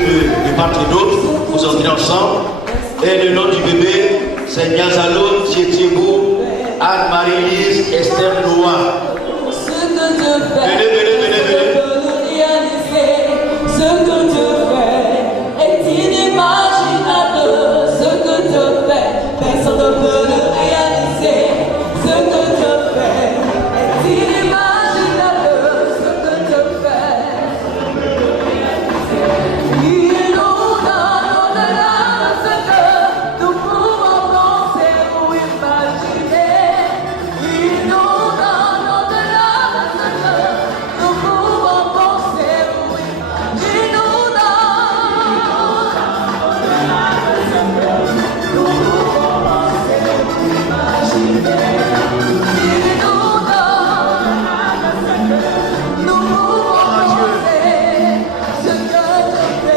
de part et d'autre, vous entrez ensemble. Et le nom du bébé, c'est Niazalo Tietibou, Anne-Marie-Lise, Esther Noah. Venez, venez, venez, venez. Ce que tu fais est inimaginable. Ce que tu fais, personne ne peut le réaliser. Ce que tu fais est inimaginable. Ce que tu fais, il nous donne au-delà de ce que nous pouvons penser ou imaginer. Il nous donne au-delà de ce que nous pouvons penser ou imaginer. Il nous donne au-delà de ce que nous pouvons penser ou imaginer. Il nous donne au-delà de ce que nous pouvons penser, ce que tu fais.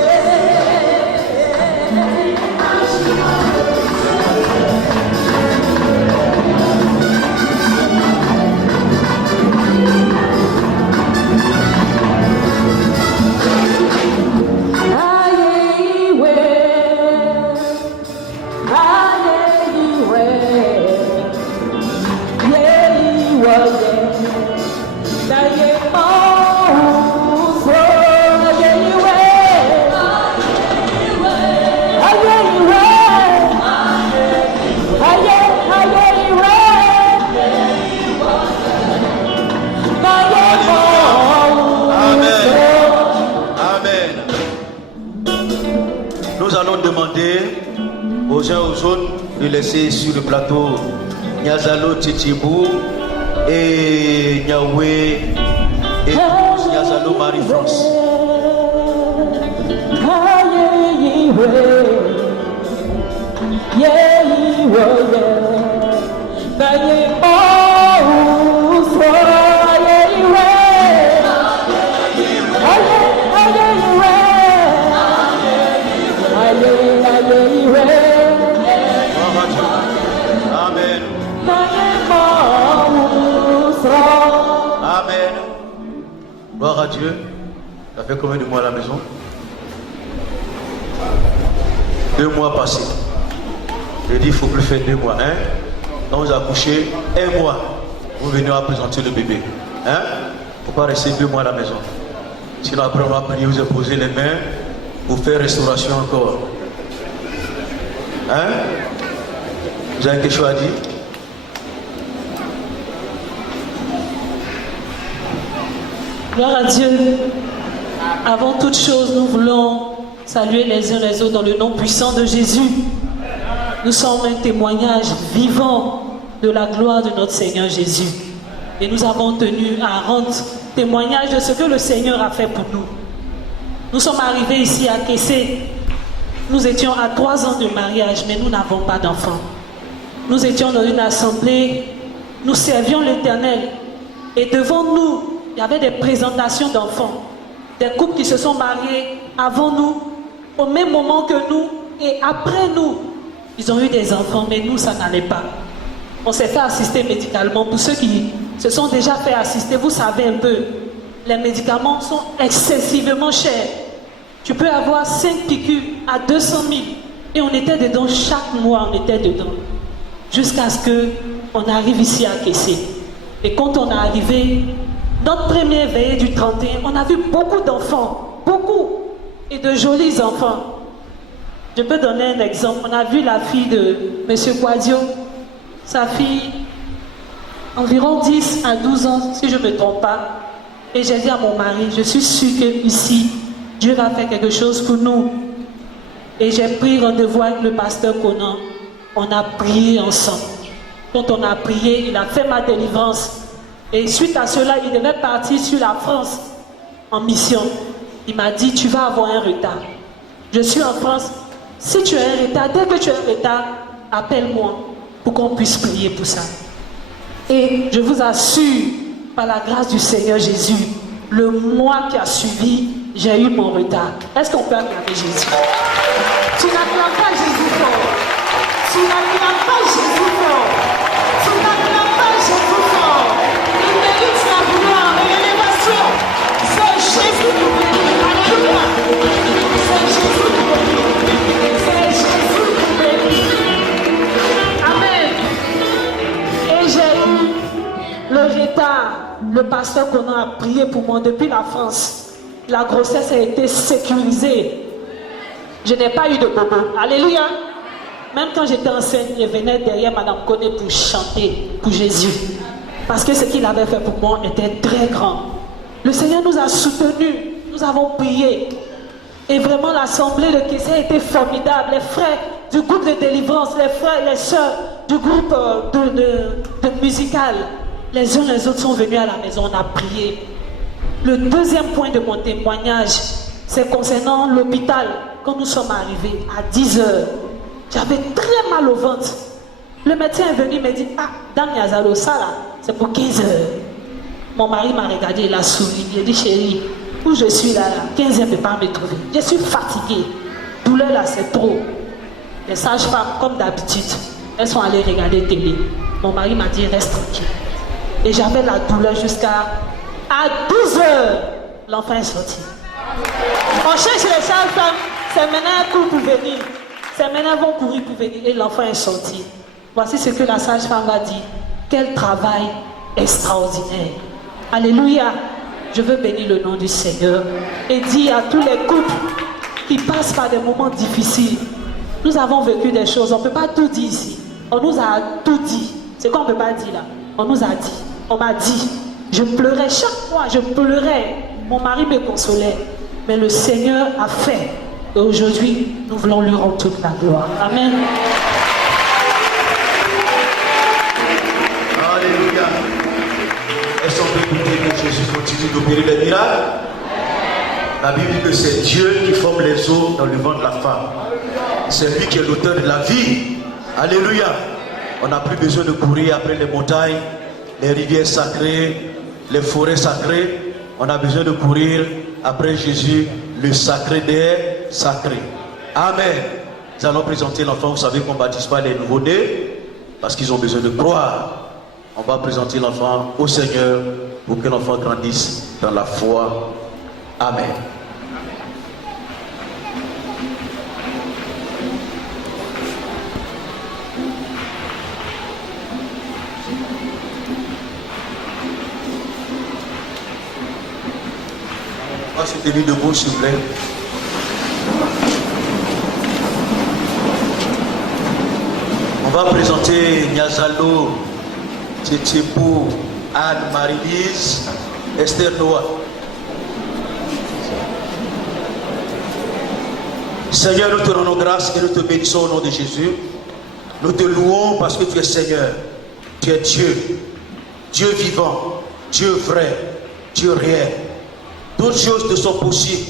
Nous allons demander aux uns aux autres de laisser sur le plateau Niazalo Tietibou et Niaoué et Niazalo Marie-France. Amen. Amen. Gloire à Dieu. Ça fait combien de mois à la maison? 2 mois passés. Je dis il faut plus faire 2 mois. Hein? Quand vous accouchez, 1 mois, vous venez à présenter le bébé. Hein? Il ne faut pas rester 2 mois à la maison. Sinon après on va prier, vous imposer les mains pour faire restauration encore. Hein? Vous avez quelque chose à dire? Gloire à Dieu. Avant toute chose, nous voulons saluer les uns les autres dans le nom puissant de Jésus. Nous sommes un témoignage vivant de la gloire de notre Seigneur Jésus. Et nous avons tenu à rendre témoignage de ce que le Seigneur a fait pour nous. Nous sommes arrivés ici à Kessé. Nous étions à 3 ans de mariage, mais nous n'avons pas d'enfants. Nous étions dans une assemblée, nous servions l'Éternel. Et devant nous, il y avait des présentations d'enfants. Des couples qui se sont mariés avant nous, au même moment que nous, et après nous. Ils ont eu des enfants, mais nous, ça n'allait pas. On s'est fait assister médicalement. Pour ceux qui se sont déjà fait assister, vous savez un peu, les médicaments sont excessivement chers. Tu peux avoir 5 piqûres à 200 000. Et on était dedans, chaque mois on était dedans. Jusqu'à ce qu'on arrive ici à Kessé. Et quand on est arrivé, notre première veillée du 31, on a vu beaucoup d'enfants, beaucoup, et de jolis enfants. Je peux donner un exemple. On a vu la fille de M. Quadio, sa fille, environ 10 à 12 ans, si je ne me trompe pas. Et j'ai dit à mon mari, je suis sûre qu'ici, Dieu va faire quelque chose pour nous. Et j'ai pris rendez-vous avec le pasteur Conan. On a prié ensemble. Quand on a prié, il a fait ma délivrance. Et suite à cela, il devait partir sur la France en mission. Il m'a dit, tu vas avoir un retard. Je suis en France. Si tu as un retard, dès que tu as un retard, appelle-moi pour qu'on puisse prier pour ça. Et je vous assure, par la grâce du Seigneur Jésus, le mois qui a suivi, j'ai eu mon retard. Est-ce qu'on peut acclamer Jésus? Tu n'acclames pas Jésus fort. Tu n'acclames pas Jésus fort. Tu n'acclames pas Jésus fort. Il mérite la gloire et l'élévation. C'est Jésus qui mérite. Alléluia. C'est Le pasteur qu'on a prié pour moi depuis la France, la grossesse a été sécurisée. Je n'ai pas eu de bobo. Alléluia. Même quand j'étais enceinte, je venais derrière Madame Koné pour chanter pour Jésus. Parce que ce qu'il avait fait pour moi était très grand. Le Seigneur nous a soutenus. Nous avons prié. Et vraiment, l'assemblée de Kessé a été formidable. Les frères du groupe de délivrance, les frères et les sœurs du groupe de musical, les uns les autres sont venus à la maison, on a prié. Le deuxième point de mon témoignage, c'est concernant l'hôpital. Quand nous sommes arrivés à 10 heures, j'avais très mal au ventre. Le médecin est venu me dire, ah, Dame Yazalo, ça là, c'est pour 15 heures. Mon mari m'a regardé, il a souri, il a dit, chérie, où je suis là, 15 heures ne peut pas me trouver. Je suis fatiguée. Douleur là, c'est trop. Les sages-femmes, comme d'habitude, elles sont allées regarder télé. Mon mari m'a dit, reste tranquille. Et j'avais la douleur jusqu'à 12 heures. L'enfant est sorti. On cherche les sages-femmes, c'est maintenant un coup pour venir. C'est maintenant vont courir pour venir. Et l'enfant est sorti. Voici ce que la sage-femme va dire. Quel travail extraordinaire. Alléluia. Je veux bénir le nom du Seigneur et dire à tous les couples qui passent par des moments difficiles. Nous avons vécu des choses, on ne peut pas tout dire ici. On nous a tout dit. C'est quoi on ne peut pas dire là? On nous a dit. On m'a dit. Je pleurais chaque mois, je pleurais. Mon mari me consolait. Mais le Seigneur a fait. Et aujourd'hui, nous voulons lui rendre toute la gloire. Amen. Alléluia. Est-ce qu'on peut écouter que Jésus continue d'opérer les miracles? La Bible dit que c'est Dieu qui forme les os dans le ventre de la femme. C'est lui qui est l'auteur de la vie. Alléluia. On n'a plus besoin de courir après les montagnes, les rivières sacrées, les forêts sacrées. On a besoin de courir après Jésus, le sacré des sacrés. Amen. Nous allons présenter l'enfant. Vous savez qu'on ne baptise pas les nouveau-nés parce qu'ils ont besoin de croire. On va présenter l'enfant au Seigneur pour que l'enfant grandisse dans la foi. Amen. On va se tenir debout, s'il vous plaît. On va présenter Niazalo, Tchétchépou, Anne-Marie-Lise, Esther Noah. Seigneur, nous te rendons grâce et nous te bénissons au nom de Jésus. Nous te louons parce que tu es Seigneur. Tu es Dieu. Dieu vivant. Dieu vrai. Dieu réel. Toutes choses te sont possibles.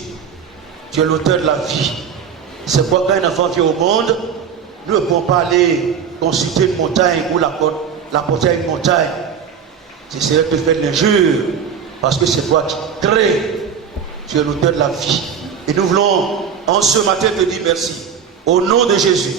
Tu es l'auteur de la vie. C'est pourquoi quand un enfant vient au monde, nous ne pouvons pas aller consulter une montagne ou la porter à une montagne. C'est Seigneur qui te fait l'injure. Parce que c'est toi qui crée. Tu es l'auteur de la vie. Et nous voulons en ce matin te dire merci. Au nom de Jésus,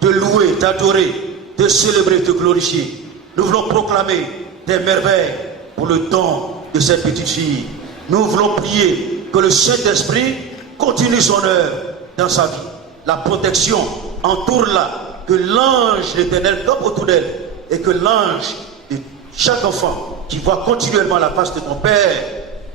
te louer, t'adorer, te célébrer, te glorifier. Nous voulons proclamer des merveilles pour le don de cette petite fille. Nous voulons prier que le Saint-Esprit continue son œuvre dans sa vie. La protection entoure-la, que l'ange de l'Éternel campe autour d'elle et que l'ange de chaque enfant qui voit continuellement la face de ton Père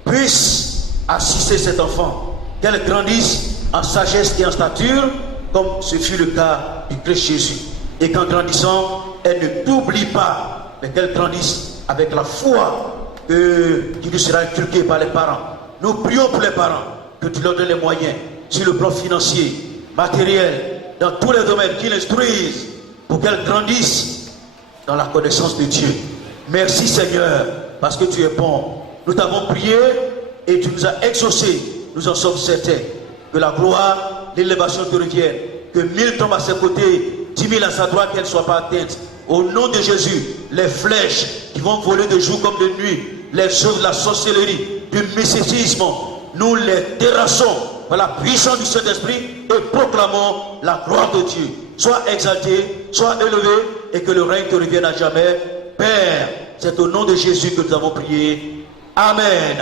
puisse assister cet enfant, qu'elle grandisse en sagesse et en stature comme ce fut le cas du Christ Jésus. Et qu'en grandissant, elle ne t'oublie pas, mais qu'elle grandisse avec la foi qui lui sera inculquée par les parents. Nous prions pour les parents, que tu leur donnes les moyens, sur le plan financier, matériel, dans tous les domaines, qu'ils l'instruisent, pour qu'elle grandisse dans la connaissance de Dieu. Merci Seigneur, parce que tu es bon. Nous t'avons prié et tu nous as exaucés. Nous en sommes certains. Que la gloire, l'élévation te revienne. Que 1000 tombent à ses côtés, 10 000 à sa droite, qu'elle ne soit pas atteinte. Au nom de Jésus, les flèches qui vont voler de jour comme de nuit, les choses de la sorcellerie, du mysticisme, nous les terrassons par la puissance du Saint-Esprit et proclamons la gloire de Dieu. Sois exalté, sois élevé et que le règne te revienne à jamais. Père, c'est au nom de Jésus que nous avons prié. Amen.